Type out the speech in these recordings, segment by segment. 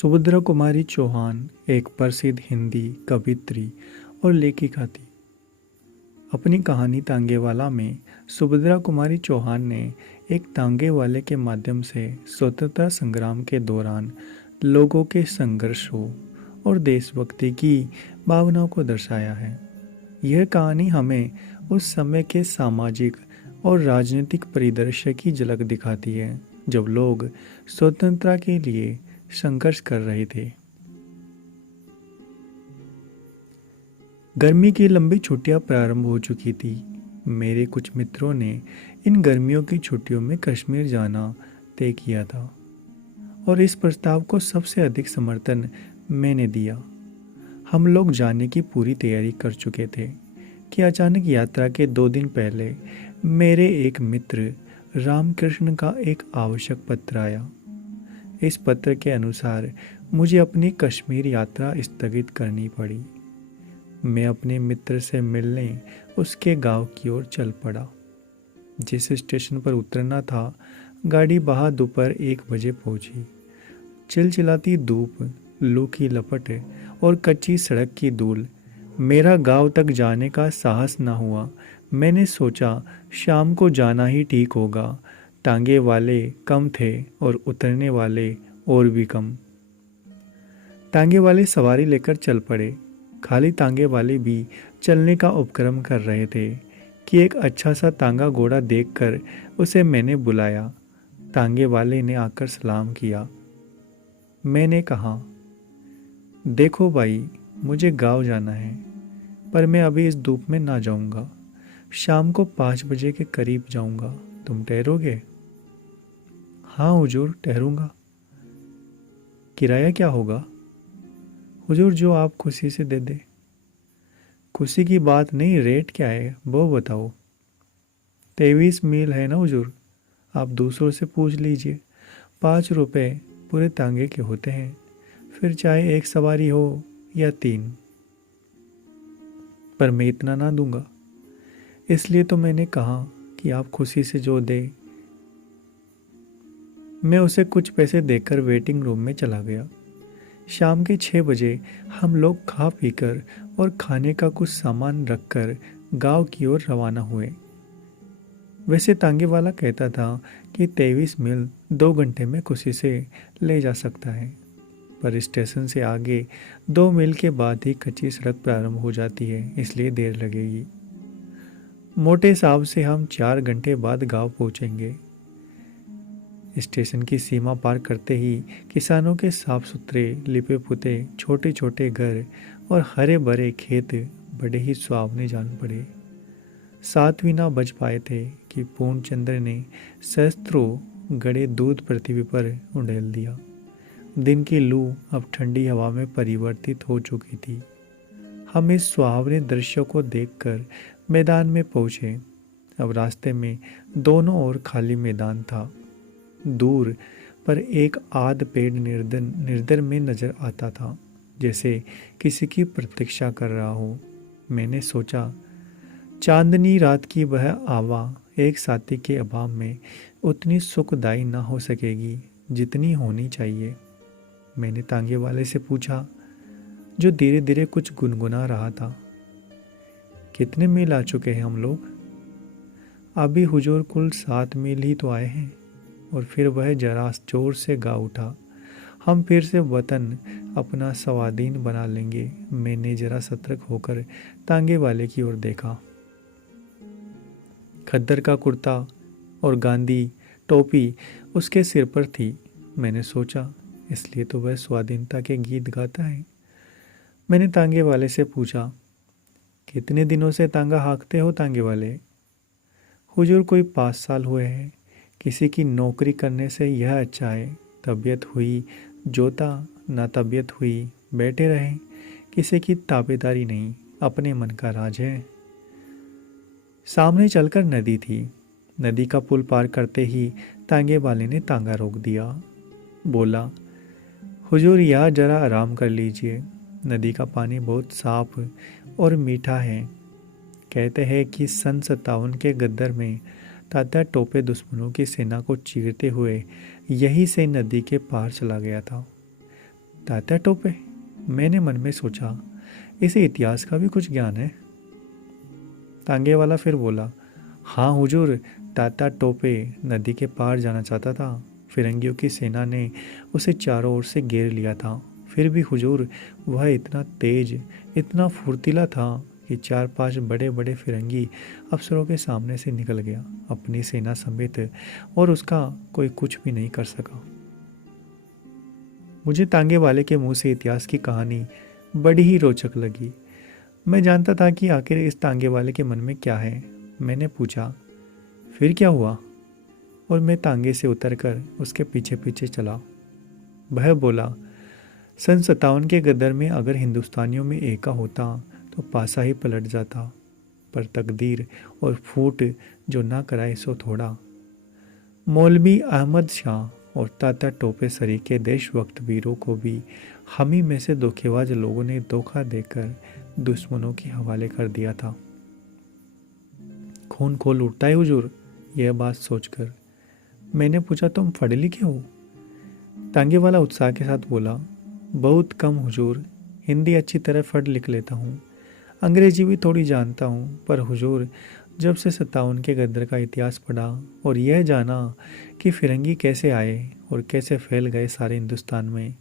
सुभद्रा कुमारी चौहान एक प्रसिद्ध हिंदी कवित्री और लेखिका थी। अपनी कहानी तांगेवाला में सुभद्रा कुमारी चौहान ने एक तांगे वाले के माध्यम से स्वतंत्रता संग्राम के दौरान लोगों के संघर्षों और देशभक्ति की भावनाओं को दर्शाया है। यह कहानी हमें उस समय के सामाजिक और राजनीतिक परिदृश्य की झलक दिखाती है जब लोग स्वतंत्रता के लिए संघर्ष कर रहे थे। गर्मी की लंबी छुट्टियां प्रारंभ हो चुकी थी। मेरे कुछ मित्रों ने इन गर्मियों की छुट्टियों में कश्मीर जाना तय किया था और इस प्रस्ताव को सबसे अधिक समर्थन मैंने दिया। हम लोग जाने की पूरी तैयारी कर चुके थे कि अचानक यात्रा के 2 दिन पहले मेरे एक मित्र रामकृष्ण का एक आवश्यक पत्र आया। इस पत्र के अनुसार मुझे अपनी कश्मीर यात्रा स्थगित करनी पड़ी। मैं अपने मित्र से मिलने उसके गांव की ओर चल पड़ा। जिस स्टेशन पर उतरना था, गाड़ी वहां दोपहर 1 बजे पहुंची। चिलचिलाती धूप, लू की लपट और कच्ची सड़क की धूल, मेरा गांव तक जाने का साहस न हुआ। मैंने सोचा शाम को जाना ही ठीक होगा। टांगे वाले कम थे और उतरने वाले और भी कम। टांगे वाले सवारी लेकर चल पड़े। खाली टांगे वाले भी चलने का उपक्रम कर रहे थे कि एक अच्छा सा तांगा घोड़ा देखकर उसे मैंने बुलाया। टांगे वाले ने आकर सलाम किया। मैंने कहा, देखो भाई, मुझे गांव जाना है, पर मैं अभी इस धूप में ना जाऊंगा। शाम को 5 बजे के करीब जाऊंगा। तुम ठहरोगे? हाँ हुजूर, ठहरूंगा। किराया क्या होगा? हुजूर, जो आप खुशी से दे दे। खुशी की बात नहीं, रेट क्या है वो बताओ। 23 मील है ना हुजूर, आप दूसरों से पूछ लीजिए। 5 रुपए पूरे तांगे के होते हैं, फिर चाहे एक सवारी हो या 3। पर मैं इतना ना दूंगा। इसलिए तो मैंने कहा कि आप खुशी से जो दे। मैं उसे कुछ पैसे देकर वेटिंग रूम में चला गया। शाम के 6 बजे हम लोग खा पीकर और खाने का कुछ सामान रखकर गांव की ओर रवाना हुए। वैसे तांगे वाला कहता था कि 23 मील 2 घंटे में खुशी से ले जा सकता है, पर स्टेशन से आगे 2 मील के बाद ही कच्ची सड़क प्रारंभ हो जाती है, इसलिए देर लगेगी। मोटे हिसाब से हम 4 घंटे बाद गांव पहुंचेंगे। स्टेशन की सीमा पार करते ही किसानों के साफ सुथरे लिपे पुते छोटे छोटे घर और हरे भरे खेत बड़े ही सुहावने जान पड़े। 7 भी ना बज पाए थे कि पूर्णचंद्र ने सहस्त्रों गड़े दूध पृथ्वी पर उंडेल दिया। दिन की लू अब ठंडी हवा में परिवर्तित हो चुकी थी। हम इस सुहावने दृश्य को देखकर मैदान में पहुंचे। अब रास्ते में दोनों ओर खाली मैदान था। दूर पर एक आध पेड़ निर्दर में नजर आता था, जैसे किसी की प्रतीक्षा कर रहा हो। मैंने सोचा, चांदनी रात की वह आवा एक साथी के अभाव में उतनी सुखदायी ना हो सकेगी जितनी होनी चाहिए। मैंने तांगे वाले से पूछा, जो धीरे धीरे कुछ गुनगुना रहा था, कितने मील आ चुके हैं हम लोग? अभी हुजूर कुल 7 मील ही तो आए हैं। और फिर वह जरा जोर से गा उठा, हम फिर से वतन अपना स्वाधीन बना लेंगे। मैंने जरा सतर्क होकर तांगे वाले की ओर देखा। खद्दर का कुर्ता और गांधी टोपी उसके सिर पर थी। मैंने सोचा, इसलिए तो वह स्वाधीनता के गीत गाता है। मैंने तांगे वाले से पूछा, कितने दिनों से तांगा हाँकते हो तांगे वाले? हुजूर, कोई 5 साल हुए हैं। किसी की नौकरी करने से यह अच्छा है, तबीयत हुई जोता, ना तबीयत हुई बैठे रहें। किसी की ताबेदारी नहीं, अपने मन का राज है। सामने चलकर नदी थी। नदी का पुल पार करते ही तांगे वाले ने तांगा रोक दिया। बोला, हुजूर, यहाँ जरा आराम कर लीजिए। नदी का पानी बहुत साफ और मीठा है। कहते हैं कि सन 57 के गद्दर में तात्या टोपे दुश्मनों की सेना को चीरते हुए यहीं से नदी के पार चला गया था। तात्या टोपे, मैंने मन में सोचा, इसे इतिहास का भी कुछ ज्ञान है। तांगे वाला फिर बोला, हाँ हुजूर, तात्या टोपे नदी के पार जाना चाहता था। फिरंगियों की सेना ने उसे चारों ओर से घेर लिया था। फिर भी हुजूर, वह इतना तेज, इतना फुर्तीला था कि 4-5 बड़े बड़े फिरंगी अफसरों के सामने से निकल गया अपनी सेना समेत, और उसका कोई कुछ भी नहीं कर सका। मुझे तांगे वाले के मुंह से इतिहास की कहानी बड़ी ही रोचक लगी। मैं जानता था कि आखिर इस तांगे वाले के मन में क्या है। मैंने पूछा, फिर क्या हुआ? और मैं तांगे से उतरकर उसके पीछे पीछे चला। वह बोला, सन 57 के गदर में अगर हिंदुस्तानियों में एका होता तो पासा ही पलट जाता, पर तकदीर और फूट जो ना कराए सो थोड़ा। मौलवी अहमद शाह और तात्या टोपे सरीके देशभक्त वीरों को भी हम ही में से धोखेबाज लोगों ने धोखा देकर दुश्मनों के हवाले कर दिया था। खून खोल उठता है हुजूर यह बात सोचकर। मैंने पूछा, तुम पढ़े लिखे हो? तांगे वाला उत्साह के साथ बोला, बहुत कम हुजूर, हिंदी अच्छी तरह पढ़ लिख लेता हूँ, अंग्रेजी भी थोड़ी जानता हूँ, पर हुजूर, जब से 57 के गदर का इतिहास पढ़ा और यह जाना कि फिरंगी कैसे आए और कैसे फैल गए सारे हिंदुस्तान में,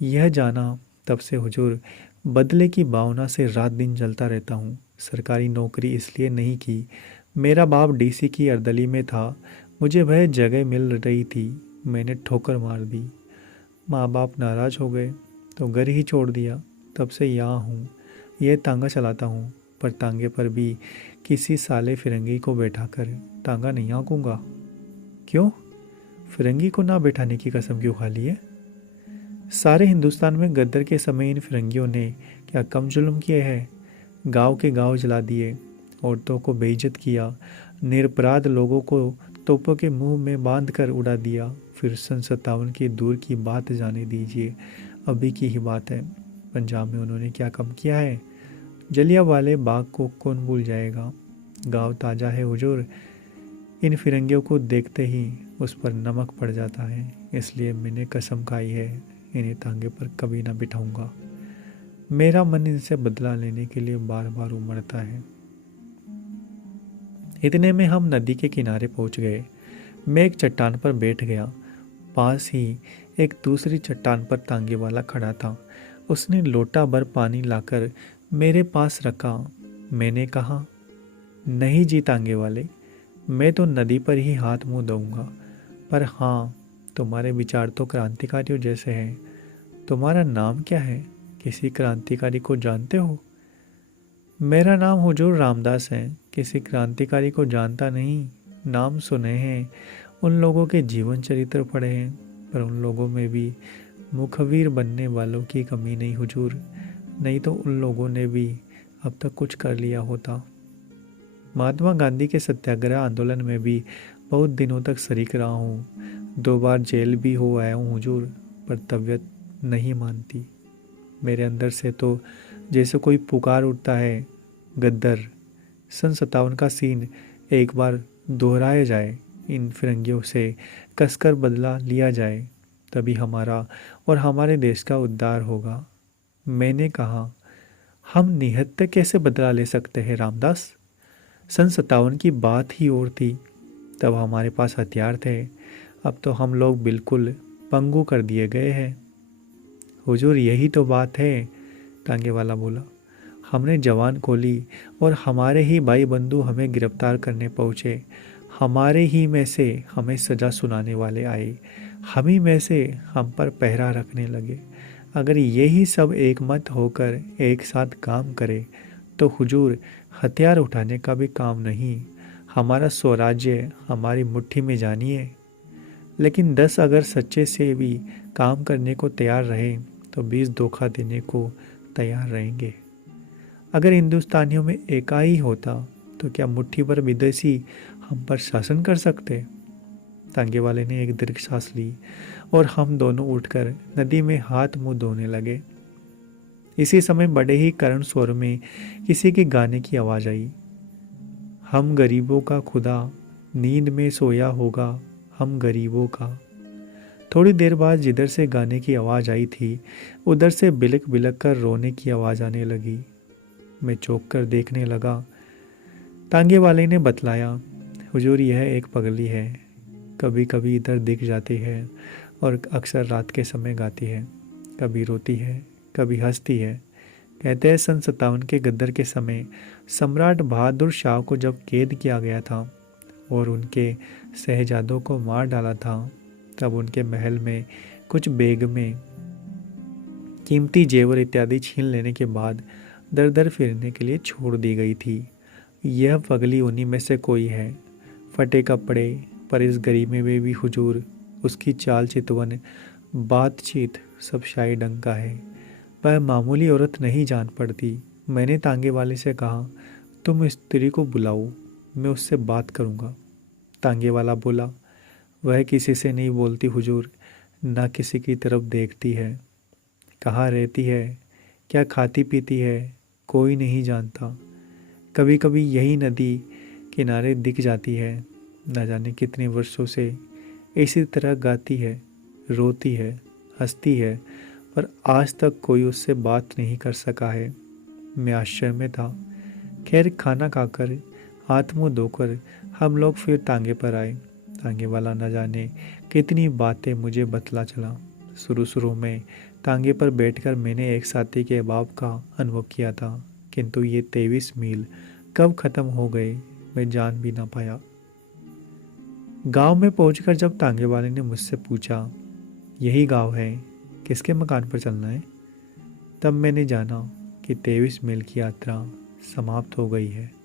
यह जाना, तब से हुजूर बदले की भावना से रात दिन जलता रहता हूँ। सरकारी नौकरी इसलिए नहीं की, मेरा बाप डीसी की अर्दली में था, मुझे वह जगह मिल रही थी, मैंने ठोकर मार दी। माँ बाप नाराज हो गए तो घर ही छोड़ दिया, तब से यहाँ हूँ, यह तांगा चलाता हूँ, पर तांगे पर भी किसी साले फिरंगी को बैठाकर तांगा नहीं हाँकूंगा। क्यों? फिरंगी को ना बैठाने की कसम क्यों खा ली है? सारे हिंदुस्तान में गद्दर के समय इन फिरंगियों ने क्या कम जुल्म किए हैं? गांव के गांव जला दिए, औरतों को बेइज्जत किया, निरपराध लोगों को तोपों के मुंह में बांध कर उड़ा दिया। फिर सन 57 की दूर की बात जाने दीजिए, अभी की ही बात है, पंजाब में उन्होंने क्या कम किया है? जलियांवाले बाग को कौन भूल जाएगा? गांव ताज़ा है हुजूर, इन फिरंगियों को देखते ही उस पर नमक पड़ जाता है, इसलिए मैंने कसम खाई है, इन्हें तांगे पर कभी ना बिठाऊंगा। मेरा मन इनसे बदला लेने के लिए बार बार उमड़ता है। इतने में हम नदी के किनारे पहुंच गए। मैं एक चट्टान पर बैठ गया। पास ही एक दूसरी चट्टान पर तांगे वाला खड़ा था। उसने लोटा भर पानी लाकर मेरे पास रखा। मैंने कहा, नहीं जी तांगे वाले, मैं तो नदी पर ही हाथ मुंह धोऊंगा, पर हाँ, तुम्हारे विचार तो क्रांतिकारियों जैसे हैं। तुम्हारा नाम क्या है? किसी क्रांतिकारी को जानते हो? मेरा नाम हुजूर रामदास है। किसी क्रांतिकारी को जानता नहीं, नाम सुने हैं, उन लोगों के जीवन चरित्र पढ़े हैं, पर उन लोगों में भी मुखबिर बनने वालों की कमी नहीं हुजूर, नहीं तो उन लोगों ने भी अब तक कुछ कर लिया होता। महात्मा गांधी के सत्याग्रह आंदोलन में भी बहुत दिनों तक शरीक रहा हूँ। 2 बार जेल भी हो आया हूँ हुजूर, पर तबीयत नहीं मानती। मेरे अंदर से तो जैसे कोई पुकार उठता है, गद्दर, सन 57 का सीन एक बार दोहराया जाए, इन फिरंगियों से कसकर बदला लिया जाए, तभी हमारा और हमारे देश का उद्धार होगा। मैंने कहा, हम निहत्थे कैसे बदला ले सकते हैं रामदास? सन 57 की बात ही और थी, तब हमारे पास हथियार थे, अब तो हम लोग बिल्कुल पंगु कर दिए गए हैं। हुजूर यही तो बात है, तांगे वाला बोला। हमने जवान खोली और हमारे ही भाई बंधु हमें गिरफ्तार करने पहुँचे। हमारे ही में से हमें सज़ा सुनाने वाले आए, हम ही में से हम पर पहरा रखने लगे। अगर यही सब एक मत होकर एक साथ काम करे तो हुजूर हथियार उठाने का भी काम नहीं, हमारा स्वराज्य हमारी मुट्ठी में जानिए। लेकिन 10 अगर सच्चे से भी काम करने को तैयार रहे तो 20 धोखा देने को तैयार रहेंगे। अगर हिंदुस्तानियों में एका ही होता तो क्या मुट्ठी भर विदेशी हम पर शासन कर सकते? तांगे वाले ने एक दीर्घ सांस ली और हम दोनों उठकर नदी में हाथ मुंह धोने लगे। इसी समय बड़े ही करुण स्वर में किसी के गाने की आवाज आई, हम गरीबों का खुदा नींद में सोया होगा, हम गरीबों का। थोड़ी देर बाद जिधर से गाने की आवाज़ आई थी उधर से बिलक बिलक कर रोने की आवाज़ आने लगी। मैं चौंक कर देखने लगा। तांगे वाले ने बतलाया, हुजूर यह एक पगली है, कभी कभी इधर दिख जाती है और अक्सर रात के समय गाती है, कभी रोती है कभी हंसती है। कहते हैं सन 57 के गद्दर के समय सम्राट बहादुर शाह को जब कैद किया गया था और उनके शहजादों को मार डाला था, तब उनके महल में कुछ बेगमें कीमती जेवर इत्यादि छीन लेने के बाद दर दर फिरने के लिए छोड़ दी गई थी। यह पगली उन्हीं में से कोई है। फटे कपड़े पर इस गरीबी में भी हुजूर, उसकी चाल चितवन, बातचीत सब शाही ढंग का है। वह मामूली औरत नहीं जान पड़ती। मैंने तांगे वाले से कहा, तुम स्त्री को बुलाओ, मैं उससे बात करूँगा। तांगे वाला बोला, वह किसी से नहीं बोलती हुजूर, ना किसी की तरफ देखती है। कहाँ रहती है, क्या खाती पीती है, कोई नहीं जानता। कभी कभी यही नदी किनारे दिख जाती है। न जाने कितने वर्षों से इसी तरह गाती है, रोती है, हंसती है, पर आज तक कोई उससे बात नहीं कर सका है। मैं आश्चर्य में था। खैर खाना खाकर हाथ मुंह धोकर हम लोग फिर तांगे पर आए। तांगे वाला न जाने कितनी बातें मुझे बतला चला। शुरू में तांगे पर बैठकर मैंने एक साथी के अभाव का अनुभव किया था, किंतु ये 23 मील कब खत्म हो गए मैं जान भी ना पाया। गांव में पहुंचकर जब तांगे वाले ने मुझसे पूछा, यही गांव है, किसके मकान पर चलना है, तब मैंने जाना कि 23 मील की यात्रा समाप्त हो गई है।